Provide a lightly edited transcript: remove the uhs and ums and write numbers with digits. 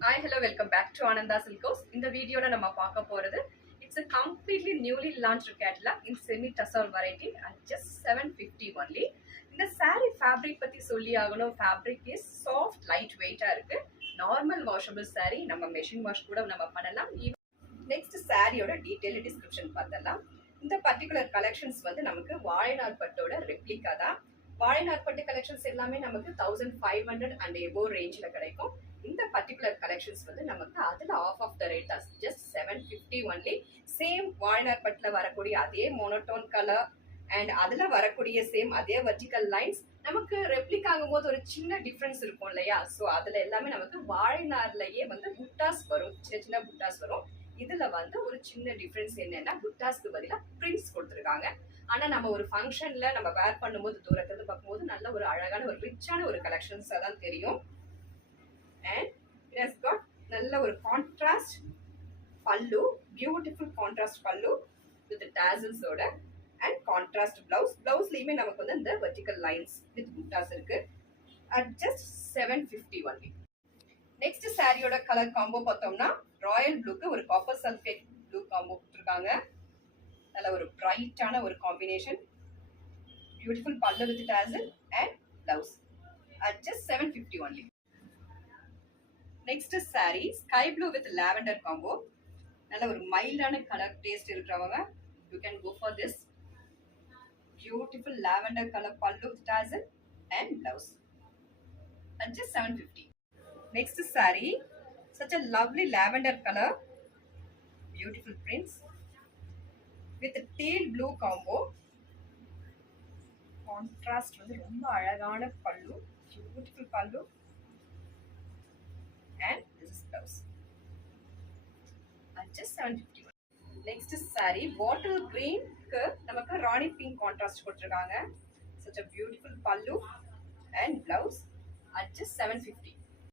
Hi, hello, welcome back to Ananda Silkos. In the video, we will it's a completely newly launched catalog in semi-tussle variety at just $750 only. In the saree fabric, fabric is soft, lightweight. Normal washable saree, we machine wash. Next saree detailed description. In the particular collections, we have replica. வாழைநார்பட்டு collections எல்லாமே நமக்கு 1500 and above range ல கிடைக்கும். இந்த particular collections வந்து நமக்கு அதுல half of the rate as just 750 only. Same வாழைநார்பட்டுல வரக்கூடிய அதே monotone color and அதுல வரக்கூடிய same அதே vertical lines நமக்கு ரெப்ளிக் ஆகும்போது ஒரு சின்ன டிஃபரன்ஸ் இருக்கும் இல்லையா? ஸோ அதுல எல்லாமே நமக்கு வாழைநார்லயே வந்து புட்டாஸ் வரும், சின்ன சின்ன புட்டாஸ் வரும். இதுல வந்து ஒரு சின்ன டிஃபரன்ஸ் என்னன்னா புட்டாஸ்க்கு பதிலா பிரிண்ட்ஸ் கொடுத்துருக்காங்க. ஆனா நம்ம ஒரு ஃபங்க்ஷன்ல நம்ம வேர் பண்ணும்போது தூரத்துல இருந்து பார்க்கும்போது நல்ல ஒரு அழகான ஒரு ரிச்சான ஒரு கலெக்ஷன்ஸ் தான் தெரியும். அண்ட் இட் ஹஸ் காட் நல்ல ஒரு கான்ட்ராஸ்ட் பல்லு, பியூட்டிஃபுல் கான்ட்ராஸ்ட் பல்லு வித் டாசல்ஸ் ஓட அண்ட் கான்ட்ராஸ்ட் பிளவுஸ். பிளவுஸ்லயுமே நமக்கு வந்து இந்த வெர்டிகல் லைன்ஸ் வித் புட்டாஸ் இருக்கு. At just 750 only. நெக்ஸ்ட் சாரியோட கலர் காம்போ பார்த்தோம்னா ராயல் ப்ளூக்கு ஒரு காப்பர் சல்ஃபேட் ப்ளூ காம்போ கொடுத்துருக்காங்க. நல்ல ஒரு பிரைட்டான ஒரு combination, beautiful pallu with tassel and blouse at just 750 only. Next sari sky blue with lavender combo. நல்ல ஒரு மைல்டான கலர் டேஸ்ட் இருக்கிறவங்க you can go for this. Beautiful lavender color pallu with tassel and blouse at just 750. Next saree, such a lovely lavender color, beautiful prints with a teal blue combo. Contrast வந்து ரொம்ப அழகான பல்லு, beautiful pallu and this is blouse at just 750. Next saree bottle green க்கு நமக்கு ராணி pink contrast கொடுத்திருக்காங்க. Such a beautiful pallu and blouse at just 750.